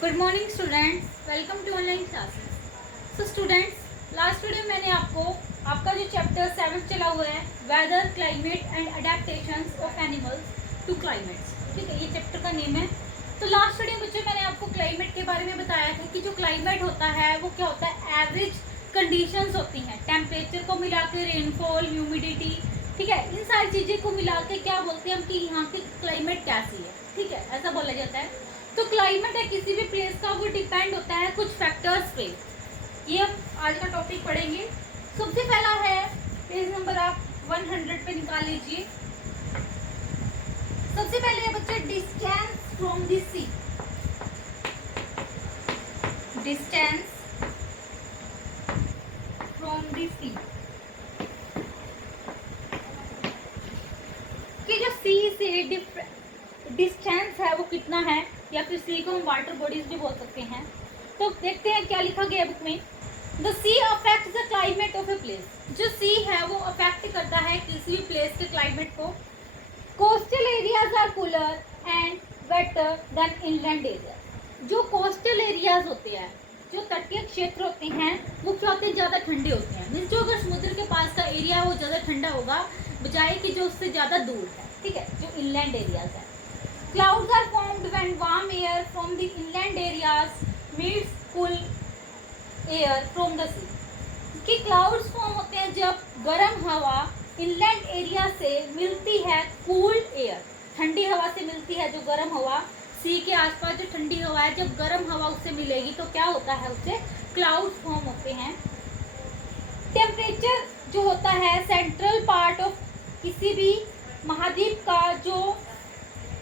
Good morning students, welcome to online classes. So students, last video में मैंने आपको आपका जो चैप्टर 7 चला हुआ है weather climate and adaptations of animals to climates, ठीक है, ये चैप्टर का नेम है। तो लास्ट वीडियो में मैंने आपको क्लाइमेट के बारे में बताया था कि जो क्लाइमेट होता है वो क्या होता है, एवरेज कंडीशंस होती हैं, टेम्परेचर को मिला के, रेनफॉल, ह्यूमिडिटी, ठीक है, इन सारी चीज़ें को मिला के क्या बोलते हैं हम कि यहाँ की क्लाइमेट कैसी है, ठीक है, ऐसा बोला जाता है। तो क्लाइमेट है किसी भी प्लेस का, वो डिपेंड होता है कुछ फैक्टर्स पे। ये हम आज का टॉपिक पढ़ेंगे। सबसे पहला है, पेज नंबर आप 100 पे निकाल लीजिए। सबसे पहले है बच्चे, distance from the sea. Distance from the sea, कि जो सी से डिस्टेंस है वो कितना है, या फिर सी को हम वाटर बॉडीज भी बोल सकते हैं। तो देखते हैं क्या लिखा गया बुक में। The sea affect the climate of a place. जो सी है वो अफेक्ट करता है किसी भी प्लेस के क्लाइमेट को। Coastal areas are cooler and wetter than inland area. जो कोस्टल एरियाज होते हैं, जो तटीय क्षेत्र होते हैं, वो क्या होते हैं, ज़्यादा ठंडे होते हैं। मीन्स जो अगर समुद्र के पास का एरिया है वो ज़्यादा ठंडा होगा बजाय कि जो उससे ज़्यादा दूर है, ठीक है, जो इनलैंड एरियाज है। Clouds are formed when warm air from the inland areas meets cool air from the sea. कि clouds form होते हैं जब गर्म हवा inland area से मिलती है cool air, ठंडी हवा से मिलती है। जो गर्म हवा सी के आसपास जो ठंडी हवा है, जब गर्म हवा उससे मिलेगी तो क्या होता है, उससे clouds form होते हैं। टेम्परेचर जो होता है सेंट्रल पार्ट ऑफ किसी भी महाद्वीप का, जो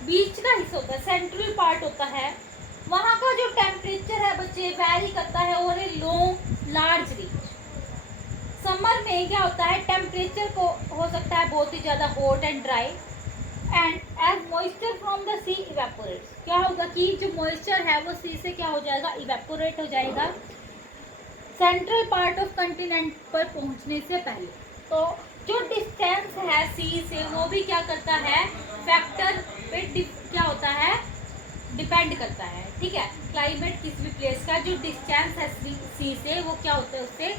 बीच का हिस्सा होता है, सेंट्रल पार्ट होता है, वहाँ का जो टेम्परेचर है बच्चे वैरी करता है over a long large reach. Summer में क्या होता है, टेम्परेचर को हो सकता है बहुत ही ज़्यादा hot and dry, and as moisture from the sea evaporates. क्या होगा कि जो मॉइस्चर है वो सी से क्या हो जाएगा, इवेपोरेट हो जाएगा सेंट्रल पार्ट ऑफ कंटिनेंट पर पहुँचने से पहले। तो जो डिस्टेंस है सी से वो भी क्या करता है, फैक्टर पे क्या होता है, डिपेंड करता है, ठीक है। क्लाइमेट किसी भी प्लेस का जो डिस्टेंस है सी से वो क्या होता है, उससे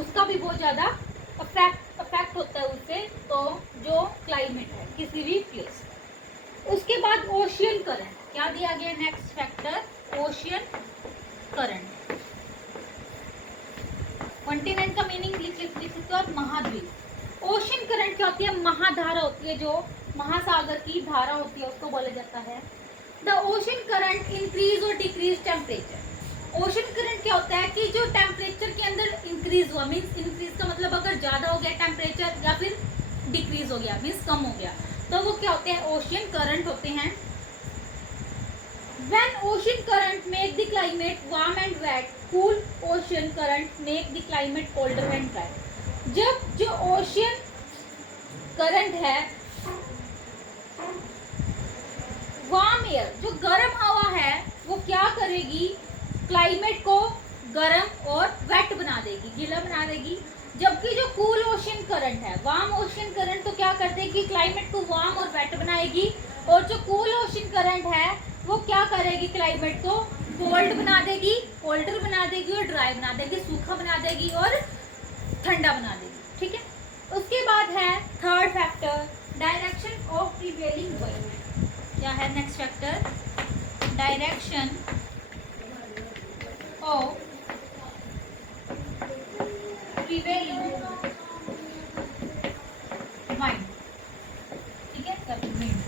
उसका भी बहुत ज़्यादा अफेक्ट होता है उससे। तो जो क्लाइमेट है किसी भी प्लेस। उसके बाद ओशियन करंट, क्या दिया गया next factor, ocean current. Continent का मीनिंग लिख सकते हो आप, महाद्वीप। ओशन करंट क्या होती है, महाधारा होती है, जो महासागर की धारा होती है उसको बोला जाता है। द ओशन करंट इंक्रीज और डिक्रीज टेम्परेचर। ओशन करंट क्या होता है कि जो टेम्परेचर के अंदर इंक्रीज हुआ, मीन्स इंक्रीज का मतलब अगर ज़्यादा हो गया टेम्परेचर, या फिर डिक्रीज हो गया मीन्स कम हो गया, तो वो क्या होते हैं, ओशियन करंट होते हैं। When ocean current make the climate warm and wet, cool ocean current make the climate colder and dry. जब जो ocean current है, warm air, जो गर्म हवा है, वो क्या करेगी, क्लाइमेट को गर्म और वेट बना देगी, गीला बना देगी। जबकि जो कूल ओशन करंट है, वार्म ओशन करंट, तो क्या कर देगी, क्लाइमेट को वार्म और वेट बनाएगी। और जो कूल ओशन करंट है वो क्या करेगी, क्लाइमेट को कोल्ड बना देगी, कोल्डर बना देगी और ड्राई बना देगी, सूखा बना देगी और ठंडा बना देगी, ठीक है। उसके बाद है third factor, direction of prevailing wind. क्या है next factor, direction of prevailing wind, ठीक है, विंड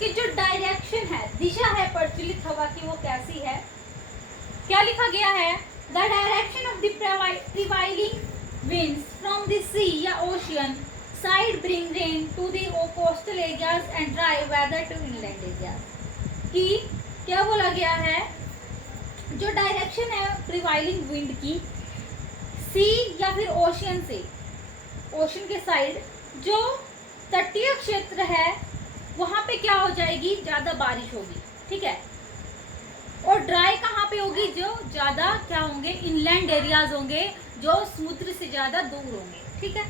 कि जो डायरेक्शन है, दिशा है प्रचलित हवा की, वो कैसी है। क्या लिखा गया है, the direction of the prevailing winds from the sea या ocean side bring rain to the coastal areas and dry weather to inland areas. कि क्या बोला गया है, जो डायरेक्शन है प्रिवाइलिंग विंड की, सी या फिर ओशियन से, ओशन के साइड जो तटीय क्षेत्र है वहाँ पे क्या हो जाएगी, ज़्यादा बारिश होगी, ठीक है। और ड्राई कहाँ पे होगी, जो ज़्यादा क्या होंगे, इनलैंड एरियाज होंगे, जो समुद्र से ज़्यादा दूर होंगे, ठीक है।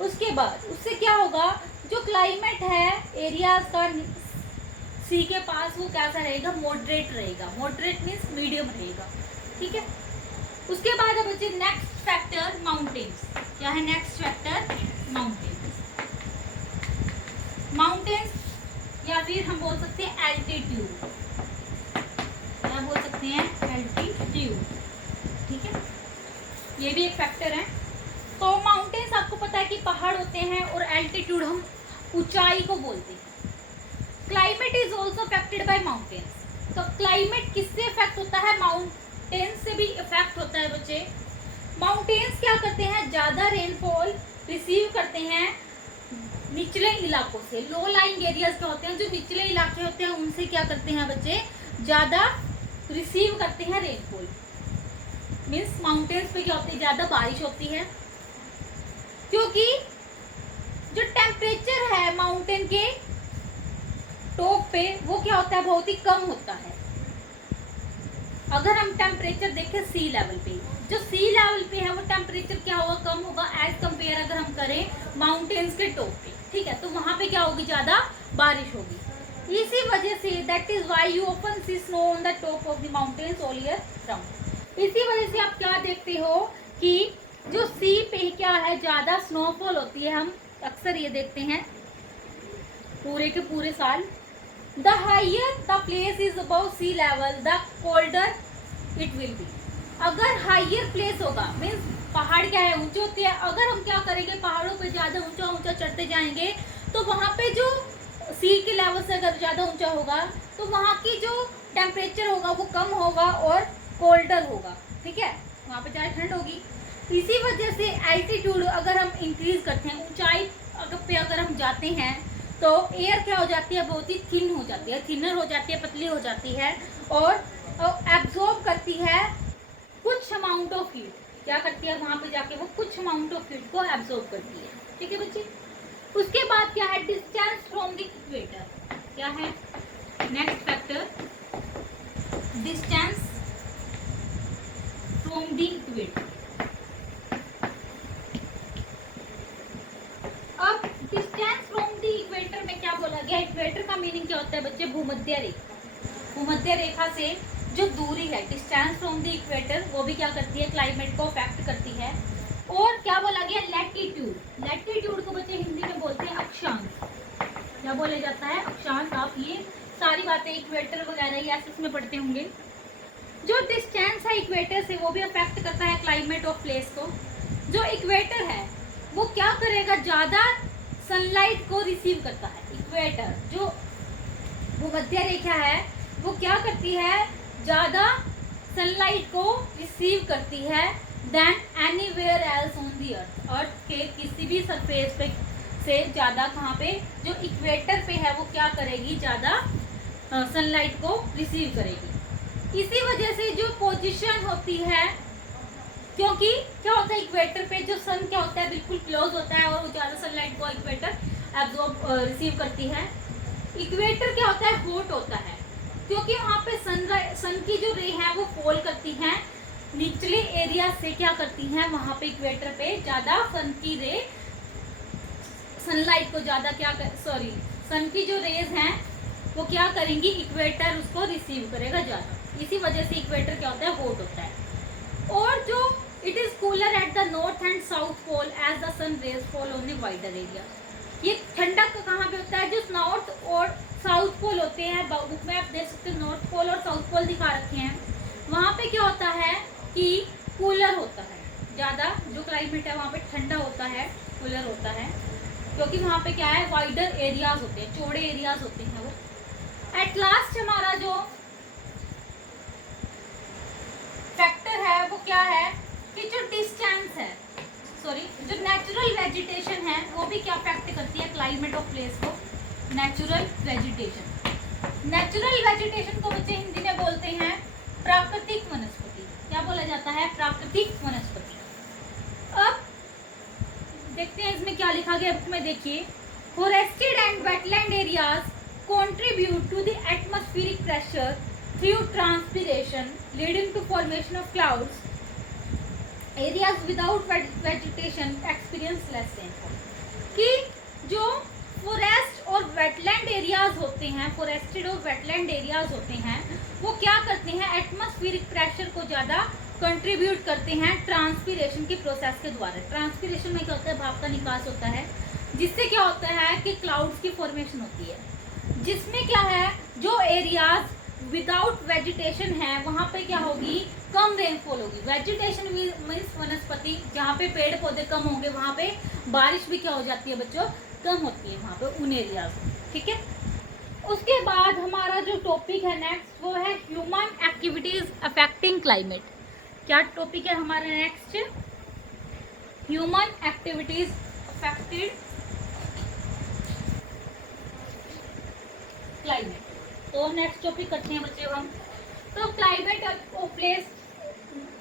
उसके बाद उससे क्या होगा, जो क्लाइमेट है एरियाज का सी के पास वो कैसा रहेगा, मॉडरेट रहेगा। मॉडरेट मीन्स मीडियम रहेगा, ठीक है। उसके बाद है बच्चे नेक्स्ट फैक्टर माउंटेन्स। क्या है नेक्स्ट फैक्टर? माउंटेन्स। माउंटेन्स या फिर हम बोल सकते हैं एल्टीट्यूड, क्या बोल सकते हैं? एल्टीट्यूड, ठीक है। ये भी एक फैक्टर है। तो माउंटेन्स आपको पता है कि पहाड़ होते हैं, और एल्टीट्यूड हम ऊंचाई को बोलते हैं। Climate is also affected by mountains. तो क्लाइमेट किससे अफेक्ट होता है? माउंटेन्स से भी इफेक्ट होता है बच्चे। माउंटेन्स क्या करते हैं? ज़्यादा रेनफॉल रिसीव करते हैं निचले इलाकों से। लो लाइंग एरियाज क्या होते हैं? जो निचले इलाके होते हैं उनसे क्या करते हैं बच्चे? ज़्यादा रिसीव करते हैं रेनफॉल। मीन्स माउंटेन्स पे क्या होती है? ज़्यादा बारिश होती है, क्योंकि जो टेम्परेचर है माउंटेन के टॉप पे वो क्या होता है? बहुत ही कम होता है। अगर हम टेम्परेचर देखें सी लेवल पे, जो सी लेवल पे है वो टेम्परेचर क्या होगा? कम होगा एज कंपेयर अगर हम करें माउंटेन्स के टॉप पे, ठीक है। तो वहां पे क्या होगी? ज़्यादा बारिश होगी। इसी वजह से that is why you often see snow on the top of the mountains all year round. इसी वजह से आप क्या देखते हो कि जो सी पे क्या है? ज़्यादा स्नोफॉल होती है। हम अक्सर ये देखते हैं पूरे के पूरे साल। The higher the place is above sea level, the colder it will be. अगर हाइयर प्लेस होगा मीन्स पहाड़ क्या है? ऊंचे होते हैं। अगर हम क्या करेंगे? पहाड़ों पे ज़्यादा ऊंचा ऊंचा चढ़ते जाएंगे तो वहाँ पे जो सी के लेवल से अगर ज़्यादा ऊंचा होगा तो वहाँ की जो टेम्परेचर होगा वो कम होगा और कोल्डर होगा, ठीक है। वहाँ पे ज़्यादा ठंड होगी। इसी वजह से एल्टीट्यूड अगर हम इंक्रीज करते हैं, ऊंचाई पे अगर हम जाते हैं तो एयर क्या हो जाती है? बहुत ही थिन हो जाती है, थिनर हो जाती है, पतली हो जाती है, और एब्जॉर्ब करती है कुछ अमाउंट ऑफ हीट। क्या करती है? वहाँ पे जाके वो कुछ अमाउंट ऑफ हीट को एब्जॉर्ब करती है, ठीक है बच्चे। उसके बाद क्या है? Distance from the equator. क्या है next factor? Distance from the equator. अब डिस्टेंस फ्रॉम द इक्वेटर में क्या बोला गया? इक्वेटर का मीनिंग क्या होता है बच्चे? भूमध्य रेखा। भूमध्य रेखा से जो दूरी है, डिस्टेंस फ्रॉम द इक्वेटर, वो भी क्या करती है? क्लाइमेट को अफेक्ट करती है। और क्या बोला गया? लैटिट्यूड। लैटिट्यूड को बच्चे हिंदी में बोलते हैं अक्षांश। क्या बोला जाता है? अक्षांश। आप ये सारी बातें इक्वेटर वगैरह ये ऐसे में पढ़ते होंगे। जो डिस्टेंस है इक्वेटर से वो भी अफेक्ट करता है क्लाइमेट ऑफ प्लेस को। जो इक्वेटर है वो क्या करेगा? ज़्यादा सनलाइट को रिसीव करता है। इक्वेटर जो भूमध्य रेखा है वो क्या करती है? ज़्यादा सनलाइट को रिसीव करती है then anywhere else on the earth. Earth के किसी भी सरफेस पे से ज़्यादा कहाँ पे? जो इक्वेटर पे है वो क्या करेगी? ज़्यादा सनलाइट को रिसीव करेगी। इसी वजह से जो पोजीशन होती है, क्योंकि क्या होता है? इक्वेटर पे जो सन क्या होता है? बिल्कुल क्लोज होता है, और वो ज़्यादा सनलाइट को इक्वेटर एब्जॉर्ब रिसीव करती है। इक्वेटर क्या होता है? हॉट होता है, क्योंकि वहाँ पे सन की जो रे है वो फॉल करती हैं निचले एरिया से। क्या करती हैं? वहाँ पे इक्वेटर पे ज़्यादा सन की रे, सनलाइट को ज़्यादा सन की जो रेज हैं वो क्या करेंगी? इक्वेटर उसको रिसीव करेगा ज़्यादा। इसी वजह से इक्वेटर क्या होता है? हॉट होता है। और जो it is cooler at the north and south pole as the sun rays fall on the wider area. ये ठंडक कहाँ पे होता है? जो नॉर्थ और साउथ पोल होते हैं, बुक में आप देख सकते हो नॉर्थ पोल और साउथ पोल दिखा रखे हैं। वहाँ पे क्या होता है कि कूलर होता है, ज़्यादा जो क्लाइमेट है वहाँ पे ठंडा होता है, कूलर होता है, क्योंकि वहाँ पे क्या है? वाइडर एरियाज होते हैं, चौड़े एरियाज होते हैं वो। एट लास्ट हमारा जो फैक्टर है वो क्या है कि जो डिस्टेंस है, जो नेचुरल वेजिटेशन है वो भी क्या अफेक्ट करती है क्लाइमेट ऑफ प्लेस को? Natural vegetation. नेचुरल वेजिटेशन को बच्चे हिंदी में बोलते हैं प्राकृतिक वनस्पति। क्या बोला जाता है? प्राकृतिक वनस्पति। अब देखते हैं इसमें क्या लिखा गया बुक में। देखिए, forested and wetland areas contribute to the atmospheric pressure through transpiration leading to formation of clouds. Areas without vegetation experience less rainfall. कि जो फॉरेस्ट और वेटलैंड एरियाज होते हैं, फॉरेस्टेड और वेटलैंड एरियाज होते हैं, वो क्या करते हैं, एटमॉस्फेरिक प्रेशर को ज़्यादा कंट्रीब्यूट करते हैं ट्रांसपीरेशन की प्रोसेस के द्वारा। ट्रांसपीरेशन में क्या होता है, भाप का निकास होता है, जिससे क्या होता है कि क्लाउड्स की फॉर्मेशन होती है, जिसमें क्या है, जो एरियाज विदाउट वेजिटेशन है वहाँ पे क्या होगी, कम रेनफॉल होगी। वेजिटेशन मीन्स वनस्पति, जहाँ पे पेड़ पौधे कम होंगे वहाँ पे बारिश भी क्या हो जाती है बच्चों, कम होती है वहाँ पे उन एरियाज में, ठीक है। उसके बाद हमारा जो टॉपिक है नेक्स्ट वो है ह्यूमन एक्टिविटीज अफेक्टिंग क्लाइमेट। क्या टॉपिक है हमारा next, human activities affected climate. तो नेक्स्ट टॉपिक करते हैं बच्चे हम। तो क्लाइमेट ऑफ प्लेस,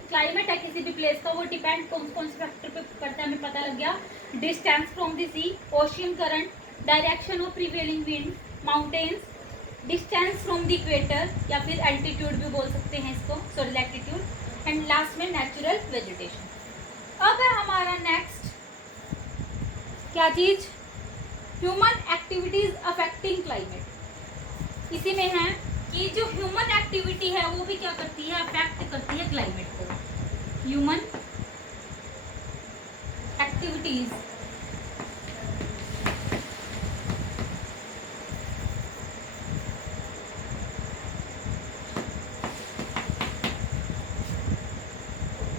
क्लाइमेट है किसी भी प्लेस का, वो डिपेंड कौन कौन से फैक्टर पे करता है, हमें पता लग गया। Distance from the sea, ocean current, direction of prevailing wind, mountains, distance from the equator या फिर एल्टीट्यूड भी बोल सकते हैं इसको, सॉरी लैटिट्यूड, एंड लास्ट में नेचुरल वेजिटेशन। अब है हमारा नेक्स्ट क्या चीज, ह्यूमन एक्टिविटीज अफेक्टिंग क्लाइमेट। इसी में है कि जो ह्यूमन एक्टिविटी है वो भी क्या करती है, अफेक्ट करती है क्लाइमेट को। Human activities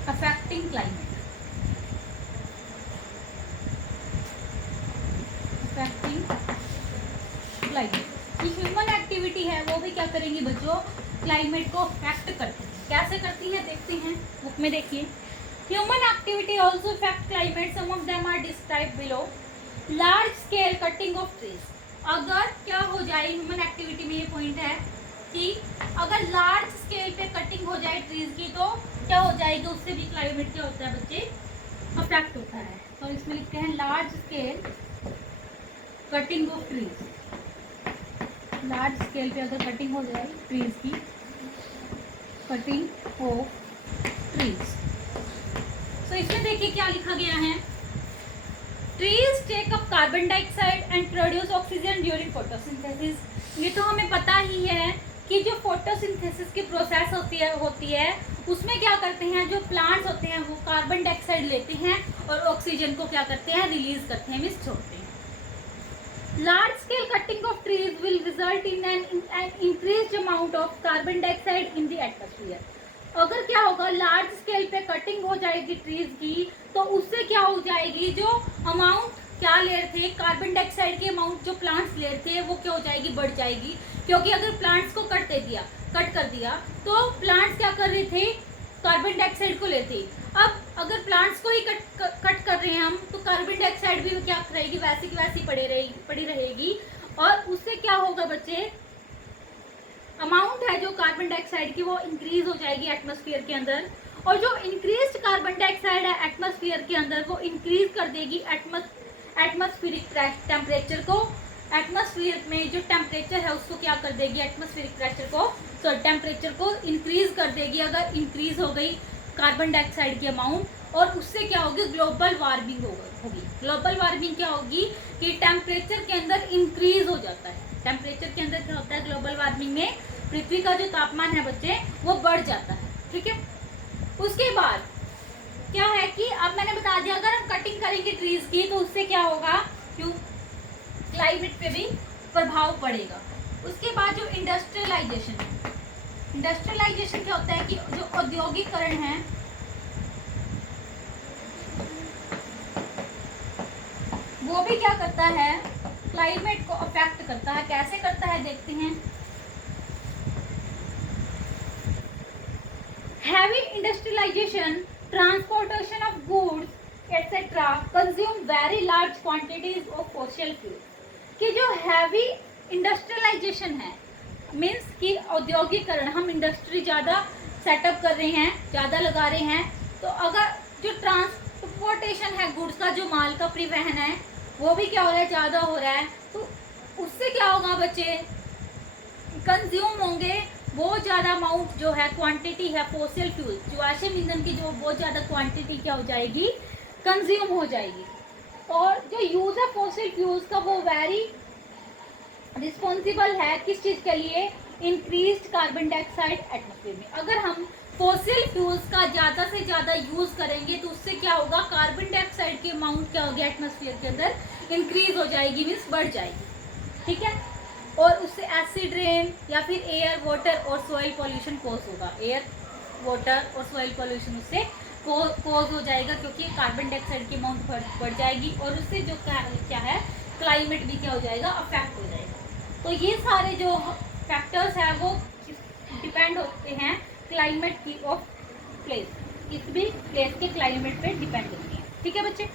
affecting climate, affecting climate. Human activity है वो भी क्या करेंगी बच्चों, क्लाइमेट को अफेक्ट करती है। कैसे करती है देखते हैं, बुक में देखिए। Human activity also affect climate, some of them are described below. Large scale cutting of trees, अगर क्या हो जाए, ह्यूमन एक्टिविटी में ये पॉइंट है कि अगर लार्ज स्केल पे कटिंग हो जाए ट्रीज की तो क्या हो जाएगी, उससे भी क्लाइमेट क्या होता है बच्चे, अफेक्ट होता है। तो इसमें लिखते हैं large scale cutting of trees, large scale पे अगर कटिंग हो जाए ट्रीज की, कटिंग ऑफ ट्रीज। तो इसमें देखिए क्या लिखा गया है, trees take up carbon dioxide and produce oxygen during photosynthesis. ये तो हमें पता ही है कि जो फोटोसिंथेसिस की प्रोसेस होती है उसमें क्या करते हैं, जो प्लांट्स होते हैं वो कार्बन डाइऑक्साइड लेते हैं और ऑक्सीजन को क्या करते हैं, रिलीज करते हैं, मीन्स छोड़ते हैं। Large scale cutting of trees will result in an increased amount of carbon dioxide in the atmosphere. अगर क्या होगा, लार्ज स्केल पे कटिंग हो जाएगी ट्रीज की तो उससे क्या हो जाएगी, जो अमाउंट क्या ले रहे थे, कार्बन डाइऑक्साइड की अमाउंट जो प्लांट्स ले रहे थे वो क्या हो जाएगी, बढ़ जाएगी। क्योंकि अगर प्लांट्स को कट कर दिया तो प्लांट्स क्या कर रहे थे, कार्बन डाइऑक्साइड को लेते। अब अगर प्लांट्स को ही कट कर रहे हैं हम तो कार्बन डाइऑक्साइड भी क्या रहेगी, वैसे की वैसी पड़ी रहेगी और उससे क्या होगा बच्चे, अमाउंट है जो कार्बन डाइऑक्साइड की वो इंक्रीज हो जाएगी एटमॉस्फेयर के अंदर, और जो इंक्रीज कार्बन डाइऑक्साइड है एटमॉस्फेयर के अंदर वो इंक्रीज कर देगी एटमॉस्फेरिक टेम्परेचर को। एटमॉस्फेयर में जो टेम्परेचर है उसको क्या कर देगी, एटमॉस्फेरिक प्रेशर को, टेम्परेचर को इंक्रीज कर देगी। अगर इंक्रीज हो गई कार्बन डाइऑक्साइड की अमाउंट, और उससे क्या होगी, ग्लोबल वार्मिंग होगी। ग्लोबल वार्मिंग क्या होगी कि टेम्परेचर के अंदर इंक्रीज हो जाता है। टेम्परेचर के अंदर क्या होता है, ग्लोबल वार्मिंग में पृथ्वी का जो तापमान है बच्चे वो बढ़ जाता है, ठीक है। उसके बाद क्या है कि अब मैंने बता दिया, अगर हम कटिंग करेंगे ट्रीज की तो उससे क्या होगा, क्यों क्लाइमेट पे भी प्रभाव पड़ेगा। उसके बाद जो इंडस्ट्रियलाइजेशन है, इंडस्ट्रियलाइजेशन क्या होता है कि जो औद्योगिकरण है वो भी क्या करता है, क्लाइमेट को अफेक्ट करता है। कैसे करता है देखते हैं। Heavy industrialisation, transportation of goods etcetera consume very large quantities of fossil fuel. कि जो हैवी इंडस्ट्रियलाइजेशन है मीन्स कि औद्योगिकरण, हम इंडस्ट्री ज़्यादा सेटअप कर रहे हैं, ज़्यादा लगा रहे हैं, तो अगर जो ट्रांसपोर्टेशन है गुड्स का, जो माल का परिवहन है वो भी क्या हो रहा है, ज़्यादा हो रहा है, तो उससे क्या होगा बच्चे, कंज्यूम होंगे बहुत ज़्यादा अमाउंट जो है, क्वांटिटी है फॉसिल फ्यूल, जीवाश्म ईंधन की जो बहुत ज़्यादा क्वांटिटी क्या हो जाएगी, कंज्यूम हो जाएगी। और जो यूज़ है फॉसिल फ्यूल्स का वो वेरी रिस्पॉन्सिबल है किस चीज़ के लिए, इंक्रीज कार्बन डाइऑक्साइड एटमॉस्फेयर में। अगर हम फॉसिल फ्यूल्स का ज़्यादा से ज़्यादा यूज़ करेंगे तो उससे क्या होगा, कार्बन डाइऑक्साइड की अमाउंट क्या होगी एटमॉस्फेयर के अंदर, इंक्रीज हो जाएगी, मीन्स बढ़ जाएगी, ठीक है। और उससे एसिड रेन या फिर एयर वाटर और सॉइल पॉल्यूशन कॉज होगा, एयर वाटर और सॉइल पॉल्यूशन उससे कॉज हो जाएगा, क्योंकि कार्बन डाइऑक्साइड की अमाउंट बढ़ जाएगी और उससे जो क्या है क्लाइमेट भी क्या हो जाएगा, अफेक्ट हो जाएगा। तो ये सारे जो फैक्टर्स हैं वो डिपेंड होते हैं क्लाइमेट की ऑफ प्लेस, किसी भी प्लेस के क्लाइमेट पे डिपेंड होती है, ठीक है बच्चे।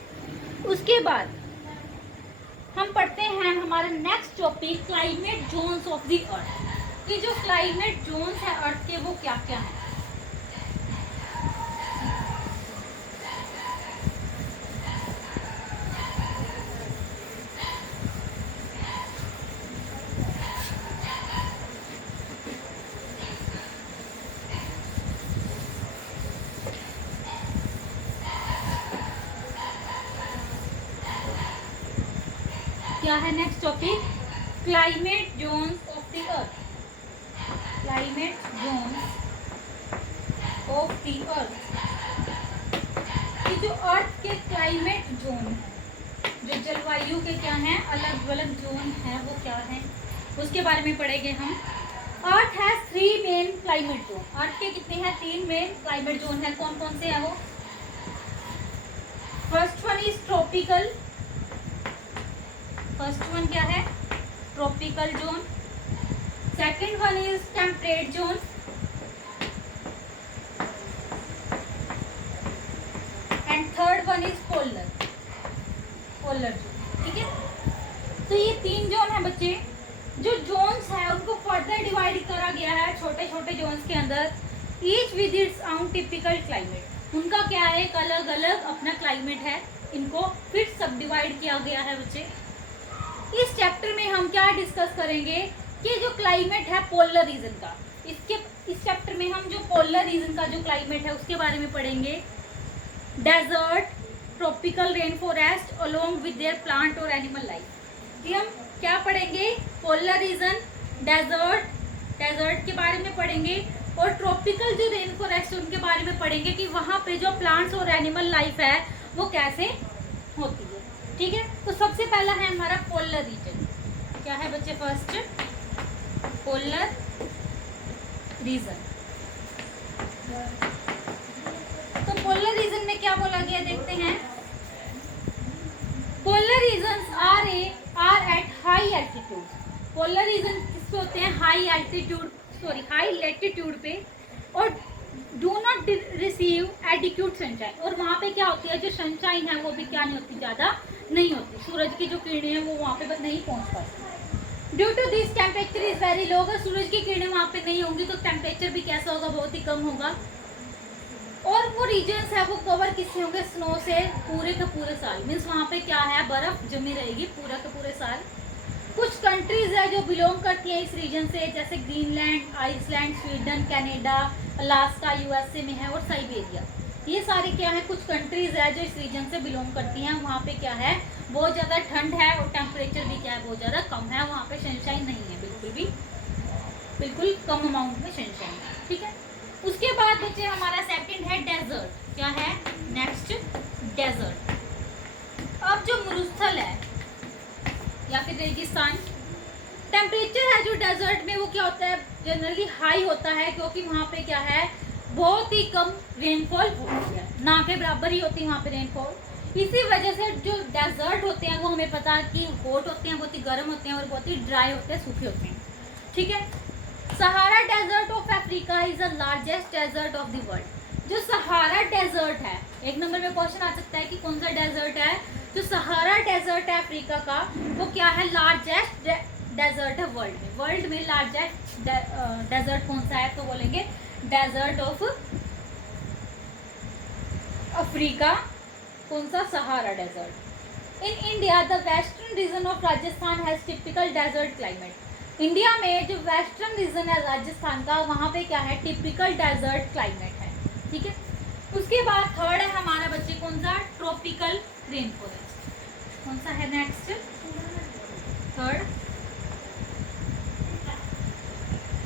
उसके बाद हम पढ़ते हैं हमारा next topic climate zones of the earth, कि जो क्लाइमेट जोन्स है अर्थ के वो क्या क्या हैं। क्या है next topic, climate zones of the earth, climate zones of the earth, कि जो अर्थ के क्लाइमेट जोन है, जो जलवायु के क्या हैं अलग अलग जोन है वो क्या है, उसके बारे में पढ़ेंगे हम। Earth has 3 main climate zone, earth के कितने हैं, 3 मेन क्लाइमेट जोन है, कौन कौन से हैं वो। First one is tropical, first one क्या है, tropical zone. Second one is temperate zone, and third one is polar, polar zone, ठीक है। तो ये 3 जोन है बच्चे। जो जोन्स है उनको फर्दर डिवाइड करा गया है छोटे छोटे जोन्स के अंदर, ईच विद इट्स आउन टिपिकल क्लाइमेट, उनका क्या है एक अलग अलग अपना क्लाइमेट है, इनको फिर सब डिवाइड किया गया है बच्चे। इस चैप्टर में हम क्या डिस्कस करेंगे कि जो क्लाइमेट है पोलर रीजन का, इस चैप्टर में हम जो पोलर रीजन का जो क्लाइमेट है उसके बारे में पढ़ेंगे। Desert, tropical rain forest along with their plant और एनिमल लाइफ, ये हम क्या पढ़ेंगे, पोलर रीजन, डेजर्ट के बारे में पढ़ेंगे, और ट्रॉपिकल जो रेन फॉरेस्ट उनके बारे में पढ़ेंगे कि वहाँ पे जो प्लांट्स और एनिमल लाइफ है वो कैसे होती है, ठीक है। तो सबसे पहला है हमारा पोलर रीजन, क्या है बच्चे, फर्स्ट पोलर रीजन। तो पोलर रीजन में क्या बोला गया देखते हैं। Polar regions are at high altitude, polar region किस पे होते हैं, high altitude, sorry high latitude पे, और do not receive adequate sunshine, और वहाँ पे क्या होती है जो सनशाइन है वो भी क्या नहीं होती, ज़्यादा नहीं होती, सूरज की जो किरणें हैं वो वहाँ पे नहीं पहुँच पाती। Due to this temperature is very low, अगर सूरज की किरणें वहाँ पे नहीं होंगी तो टेम्परेचर भी कैसा होगा, बहुत ही कम होगा। और वो रीजन्स है वो कवर किससे होंगे, स्नो से पूरे के पूरे साल, मीन्स वहाँ पे क्या है बर्फ जमी रहेगी पूरा के पूरे साल। कुछ कंट्रीज है जो बिलोंग करती हैं इस रीजन से, जैसे Greenland, Iceland, Sweden, Canada, Alaska USA में है, और साइबेरिया, ये सारे क्या है कुछ कंट्रीज है जो इस रीजन से बिलोंग करती हैं। वहाँ पे क्या है बहुत ज़्यादा ठंड है और टेम्परेचर भी क्या है बहुत ज़्यादा कम है, वहाँ पे सनशाइन नहीं है बिल्कुल भी, बिल्कुल कम अमाउंट में सनशाइन है, ठीक है। उसके बाद बच्चे हमारा सेकंड है डेजर्ट, क्या है नेक्स्ट, डेजर्ट। अब जो मरुस्थल है या फिर रेगिस्तान, टेम्परेचर है जो डेजर्ट में वो क्या होता है जनरली हाई होता है, क्योंकि वहाँ पे क्या है बहुत ही कम रेनफॉल होती है, ना के बराबर ही होती है वहाँ पे रेनफॉल। इसी वजह से जो डेजर्ट होते हैं वो हमें पता है कि हॉट होते हैं, बहुत ही गर्म होते हैं और बहुत ही ड्राई होते हैं, सूखे होते हैं, ठीक है। Sahara desert of Africa is the largest desert of the world, जो सहारा डेजर्ट है, एक नंबर में क्वेश्चन आ सकता है कि कौन सा डेजर्ट है, जो सहारा डेजर्ट है अफ्रीका का वो क्या है, लार्जेस्ट डेजर्ट है वर्ल्ड में लार्जेस्ट डेजर्ट कौन सा है, तो बोलेंगे डेजर्ट ऑफ अफ्रीका, कौन सा, Sahara desert. In India the western region of Rajasthan has typical desert climate, India में जो वेस्टर्न रीजन है राजस्थान का वहाँ पे क्या है टिपिकल डेजर्ट क्लाइमेट है, ठीक है। उसके बाद थर्ड है हमारा बच्चे कौन सा, ट्रॉपिकल रेन फॉरेस्ट, कौन सा है next, third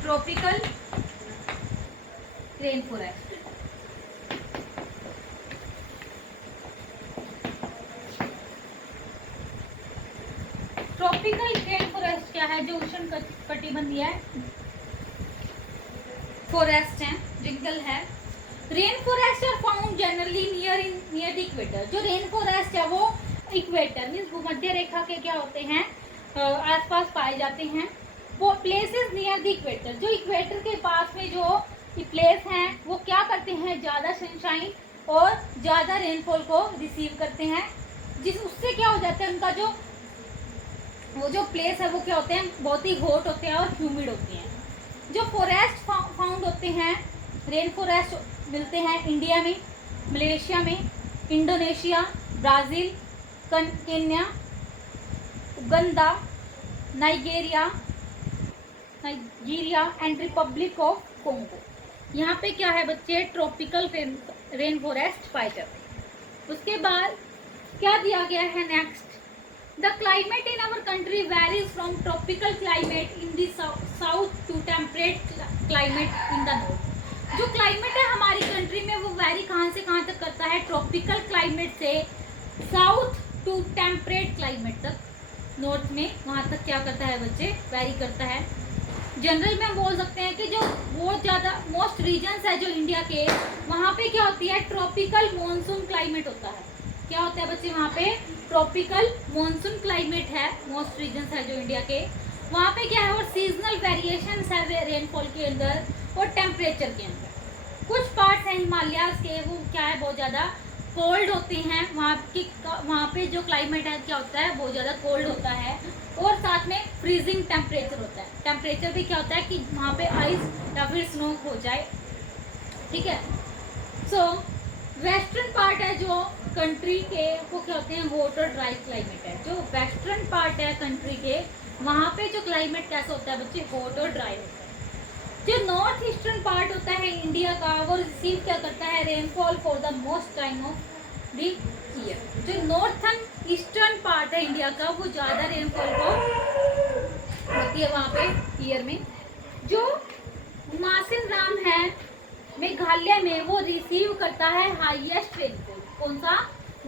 tropical rain forest. Tropical rain forest क्या है? जो उष्ण कटिबंधीय फॉरेस्ट है, जंगल है। Rain forest are found generally near the equator. जो रेन फॉरेस्ट है वो इक्वेटर मीन्स भूमध्य रेखा के क्या होते हैं, आसपास पाए जाते हैं। वो प्लेसेस नियर द इक्वेटर, जो इक्वेटर के पास में जो प्लेस हैं वो क्या करते हैं, ज़्यादा सनशाइन और ज़्यादा रेनफॉल को रिसीव करते हैं, उससे क्या हो जाता है, उनका वो जो प्लेस है वो क्या होते हैं, बहुत ही हॉट होते हैं और ह्यूमिड होते हैं। जो फॉरेस्ट फाउंड होते हैं, रेन फॉरेस्ट मिलते हैं इंडिया में, मलेशिया में, Indonesia, Brazil, Kenya, Uganda, Nigeria and Republic of Congo. यहाँ पे क्या है बच्चे, ट्रॉपिकल रेन फॉरेस्ट पाए जाते हैं। उसके बाद क्या दिया गया है next, the climate in our country varies from tropical climate in the south to temperate climate in the north. जो क्लाइमेट है हमारी कंट्री में वो वेरी कहाँ से कहाँ तक करता है, ट्रॉपिकल क्लाइमेट से साउथ टू टेम्परेट क्लाइमेट तक, नॉर्थ में वहाँ तक क्या करता है बच्चे, वेरी करता है। जनरल में हम बोल सकते हैं कि जो बहुत ज़्यादा मोस्ट रीजन्स है जो इंडिया के, वहाँ पे क्या होती है, ट्रॉपिकल मॉनसून क्लाइमेट होता है। क्या होता है बच्चे, वहाँ पे ट्रॉपिकल मॉनसून क्लाइमेट है, मोस्ट रीजन्स है जो इंडिया के। वहाँ पे क्या है, और सीजनल वेरिएशंस है रेनफॉल के अंदर और टेम्परेचर के अंदर। कुछ पार्ट्स हैं हिमालयाज के, वो क्या है, बहुत ज़्यादा कोल्ड होते हैं। वहाँ पे जो क्लाइमेट है क्या होता है, बहुत ज़्यादा कोल्ड होता है और साथ में फ्रीजिंग टेम्परेचर होता है। टेम्परेचर भी क्या होता है कि वहाँ पे आइस या फिर स्नो हो जाए, ठीक है। सो वेस्टर्न पार्ट है जो कंट्री के, वो क्या होते हैं, हॉट और ड्राई क्लाइमेट है। जो वेस्टर्न पार्ट है कंट्री के, वहाँ पे जो क्लाइमेट कैसा होता है बच्चे, हॉट और ड्राई होता है। जो नॉर्थ ईस्टर्न पार्ट होता है इंडिया का, वो रिसीव क्या करता है, rainfall for the most time of the year. जो नॉर्थन ईस्टर्न पार्ट है इंडिया का, वो ज़्यादा रेनफॉल को होती है वहाँ पे ईयर में। जो मासिन राम है मेघालय में, वो रिसीव करता है हाईएस्ट रेनफॉल। कौन सा,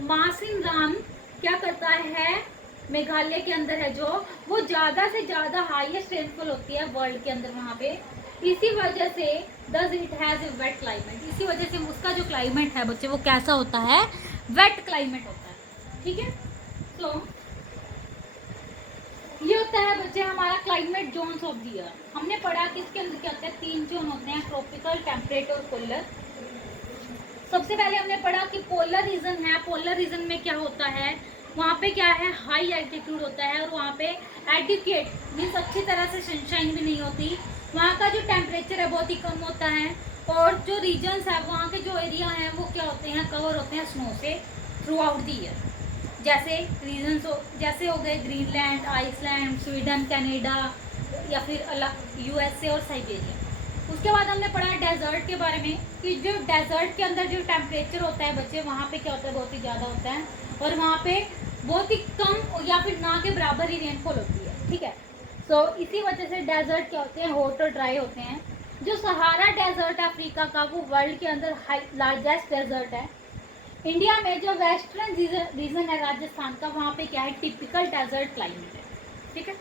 मासिन राम क्या करता है, मेघालय के अंदर है जो, वो ज़्यादा से ज़्यादा हाईएस्ट रेनफॉल होती है वर्ल्ड के अंदर वहाँ पे। इसी वजह से does it has a wet climate, इसी वजह से उसका जो क्लाइमेट है बच्चे वो कैसा होता है, वेट क्लाइमेट होता है, ठीक है। तो ये होता है बच्चे हमारा climate zones of the year. हमने पढ़ा कि इसके अंदर क्या होता है, 3 जोन होते हैं, ट्रॉपिकल, टेम्परेट और पोलर। सबसे पहले हमने पढ़ा कि पोलर रीजन है। पोलर रीजन में क्या होता है, वहाँ पे क्या है, हाई एल्टीट्यूड होता है और वहाँ पे एडिक्वेट मीन्स अच्छी तरह से सनशाइन भी नहीं होती। वहाँ का जो टेम्परेचर है बहुत ही कम होता है और जो रीजन्स है, वहाँ के जो एरिया हैं वो क्या होते हैं, कवर होते हैं स्नो से थ्रू आउट द ईयर। जैसे रीजन्स जैसे हो गए ग्रीनलैंड, आइसलैंड, स्वीडन, कनाडा या फिर यूएसए और साइबेरिया। उसके बाद हमने पढ़ा डेजर्ट के बारे में कि जो डेजर्ट के अंदर जो टेम्परेचर होता है बच्चे, वहाँ पे क्या होता है, बहुत ही ज़्यादा होता है और वहाँ पे बहुत ही कम या फिर ना के बराबर ही रेनफॉल होती है, ठीक है। सो इसी वजह से डेजर्ट क्या होते हैं, हॉट और ड्राई होते हैं। जो सहारा डेजर्ट अफ्रीका का, वो वर्ल्ड के अंदर लार्जेस्ट डेजर्ट है। इंडिया में जो वेस्टर्न रीजन है राजस्थान का, वहाँ पे क्या है, टिपिकल डेजर्ट क्लाइमेट है, ठीक है।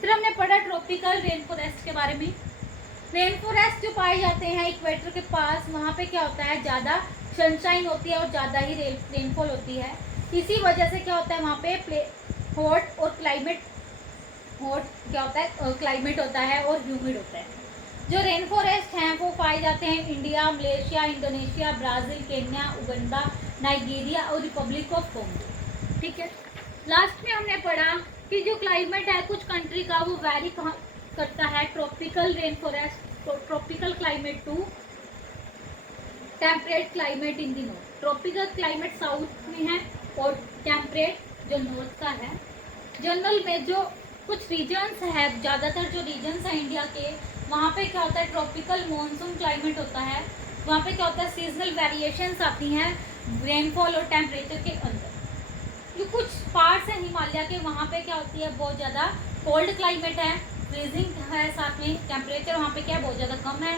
फिर हमने पढ़ा ट्रॉपिकल रेन फॉरेस्ट के बारे में। रेन फॉरेस्ट जो पाए जाते हैं इक्वेटर के पास, वहाँ पे क्या होता है, ज़्यादा सनशाइन होती है और ज़्यादा ही रेनफॉल होती है। इसी वजह से क्या होता है, वहाँ पे हॉट और क्या होता है, क्लाइमेट होता है और ह्यूमिड होता है। जो रेन फॉरेस्ट हैं वो पाए जाते हैं India, Malaysia, Indonesia, Brazil, Kenya, Uganda, Nigeria और रिपब्लिक ऑफ कोंगो, ठीक है। लास्ट में हमने पढ़ा कि जो क्लाइमेट है कुछ कंट्री का, वो वेरी करता है, tropical rain forest, tropical climate to temperate climate in the north. Tropical climate south में है और टेम्परेट जो नॉर्थ का है। जनरल में जो कुछ रीजन्स है, ज़्यादातर जो रीजन्स हैं इंडिया के, वहाँ पे क्या होता है, ट्रॉपिकल मॉनसून क्लाइमेट होता है। वहाँ पे क्या होता है, सीजनल वेरिएशंस आती हैं रेनफॉल और टेम्परेचर के अंदर। जो कुछ पार्ट्स हैं हिमालय के, वहाँ पे क्या होती है, बहुत ज़्यादा कोल्ड क्लाइमेट है, फ्रीजिंग है, साथ में टेम्परेचर वहाँ पे क्या है बहुत ज़्यादा कम है।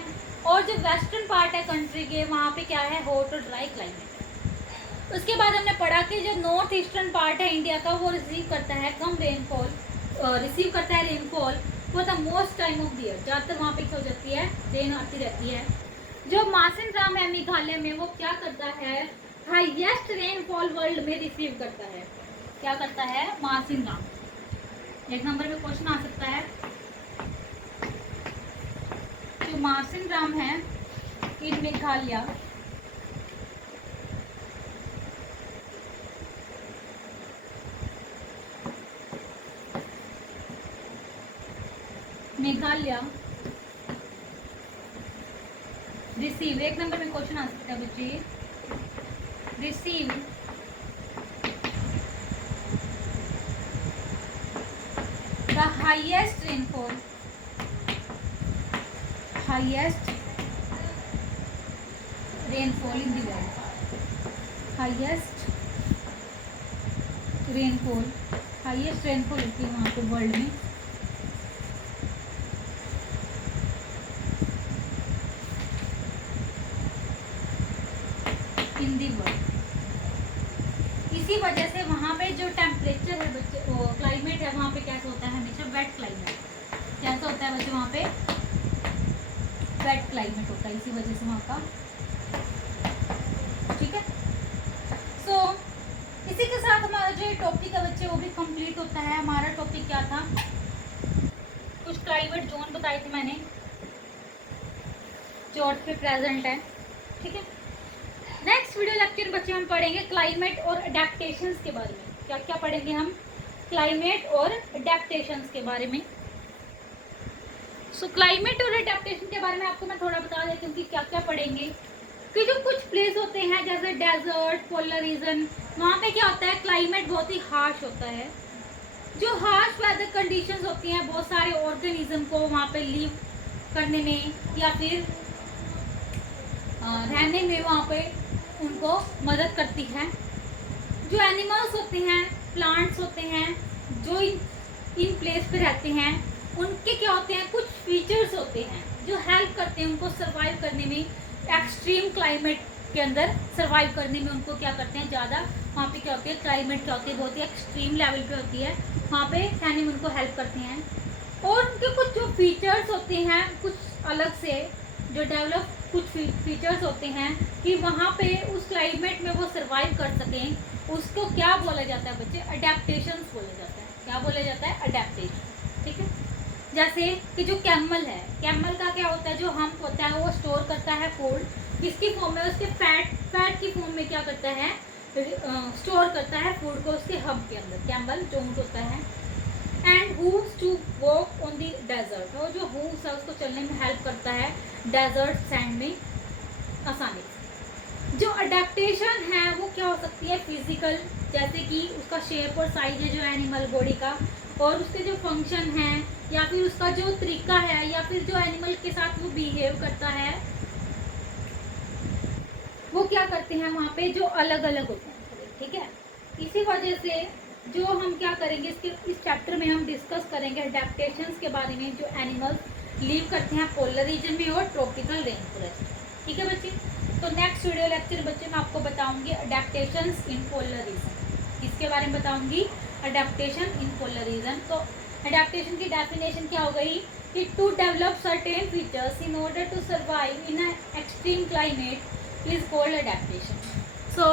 और जो वेस्टर्न पार्ट है कंट्री के, वहाँ पे क्या है हॉट और ड्राई क्लाइमेट। उसके बाद हमने पढ़ा कि जो नॉर्थ ईस्टर्न पार्ट है इंडिया का, वो रिसीव करता है कम रेनफॉल, रिसीव करता है rainfall for the most time of the year. ज़्यादातर वहाँ पे क्या हो जाती है, रेन आती रहती है। जो मासिनराम है मेघालय में, वो क्या करता है, हाईएस्ट रेनफॉल वर्ल्ड में रिसीव करता है। क्या करता है, मासिनराम। एक नंबर में क्वेश्चन आ सकता है। जो मासिनराम है इन मेघालय, मेघालय रिसीव, एक नंबर में क्वेश्चन आ सकता है बच्चे, receive the highest rainfall, highest rainfall in the world, highest rainfall, highest rainfall होती है वहाँ पे वर्ल्ड में। इन दी वर्ल्ड। इसी वजह से वहाँ पे जो टेम्परेचर है बच्चे, वो क्लाइमेट है वहाँ पे कैसा होता है, हमेशा वेट क्लाइमेट। कैसा होता है बच्चे वहाँ पे, वेट क्लाइमेट होता है, इसी वजह से वहाँ का। ठीक है, सो इसी के साथ हमारा जो टॉपिक है बच्चे वो भी कंप्लीट होता है। हमारा टॉपिक क्या था, कुछ क्लाइमेट जोन बताए थे मैंने जो अर्थ पे प्रेजेंट है। ठीक है, नेक्स्ट वीडियो लेक्चर बच्चे हम पढ़ेंगे क्लाइमेट और अडेप्टेशंस के बारे में। क्या क्या पढ़ेंगे हम, क्लाइमेट और अडेप्टेशंस के बारे में। सो क्लाइमेट और अडेप्टेशन के बारे में आपको मैं थोड़ा बता देती हूँ कि क्या क्या पढ़ेंगे। कि जो कुछ प्लेस होते हैं जैसे डेजर्ट, पोलर रीजन, वहाँ पे क्या होता है, क्लाइमेट बहुत ही हार्श होता है। जो हार्श वेदर कंडीशंस होती हैं, बहुत सारे ऑर्गेनिज्म को वहाँ पे लीव करने में या फिर रहने में वहाँ पे उनको मदद करती है। जो एनिमल्स होते हैं, प्लांट्स होते हैं, जो इन प्लेस पे रहते हैं, उनके क्या होते हैं, कुछ फीचर्स होते हैं जो हेल्प करते हैं उनको सरवाइव करने में, एक्सट्रीम क्लाइमेट के अंदर सरवाइव करने में। उनको क्या करते हैं, ज़्यादा वहाँ पे क्या होती है, क्लाइमेट क्या होती है, बहुत ही एक्सट्रीम लेवल पे होती है, वहाँ पे रहने में उनको हेल्प करते हैं। और उनके कुछ जो फीचर्स होते हैं, कुछ अलग से जो डेवलप कुछ फीचर्स होते हैं कि वहाँ पे उस क्लाइमेट में वो सरवाइव कर सकें, उसको क्या बोला जाता है बच्चे, अडेप्टेशंस बोला जाता है। क्या बोला जाता है, अडेप्टेशन। ठीक है, जैसे कि जो कैमल है, कैमल का क्या होता है, जो हम्प होता है वो स्टोर करता है फूड, किसकी फॉर्म में, उसके फैट की फॉर्म में क्या करता है, स्टोर करता है फूड को उसके हम्प के अंदर। कैमल जो ऊँट होता है। And hooves to walk on the desert, और जो हूव्स है उसको चलने में हेल्प करता है डेजर्ट सैंड में आसानी से। जो अडेप्टेशन है वो क्या हो सकती है, फिजिकल, जैसे कि उसका शेप और साइज है जो एनिमल बॉडी का, और उसके जो फंक्शन है, या फिर उसका जो तरीका है, या फिर जो एनिमल के साथ वो बिहेव करता है, वो क्या करते हैं वहाँ पे, जो अलग अलग होते हैं। ठीक है, इसी वजह से जो हम क्या करेंगे, इस चैप्टर में हम डिस्कस करेंगे अडेप्टेशंस के बारे में, जो एनिमल्स लीव करते हैं पोलर रीजन में और ट्रॉपिकल रेन फॉरेस्ट। ठीक है बच्चे, तो नेक्स्ट वीडियो लेक्चर बच्चे मैं आपको बताऊंगी अडेप्टेशंस इन पोलर रीजन। इसके बारे में बताऊंगी, अडेप्टेशन इन पोलर रीजन। तो अडेप्टेशन की डेफिनेशन क्या हो गई कि to develop certain features in order to survive in extreme climate is called adaptation. So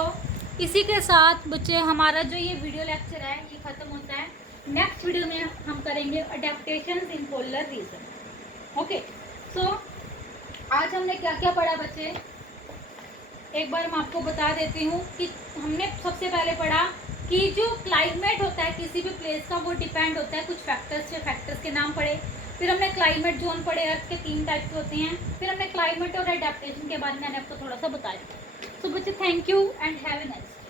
इसी के साथ बच्चे हमारा जो ये वीडियो लेक्चर है ये ख़त्म होता है। नेक्स्ट वीडियो में हम करेंगे adaptations in polar region. Okay, so आज हमने क्या क्या पढ़ा बच्चे, एक बार मैं आपको बता देती हूँ कि हमने सबसे पहले पढ़ा कि जो क्लाइमेट होता है किसी भी प्लेस का, वो डिपेंड होता है कुछ फैक्टर्स से। फैक्टर्स के नाम पढ़े। फिर हमने क्लाइमेट जोन पढ़े, अर्थ के 3 टाइप के होते हैं। फिर हमने क्लाइमेट और अडेप्टेशन के बारे में मैंने आपको थोड़ा सा बताया। सो बच्चे, thank you and have a nice.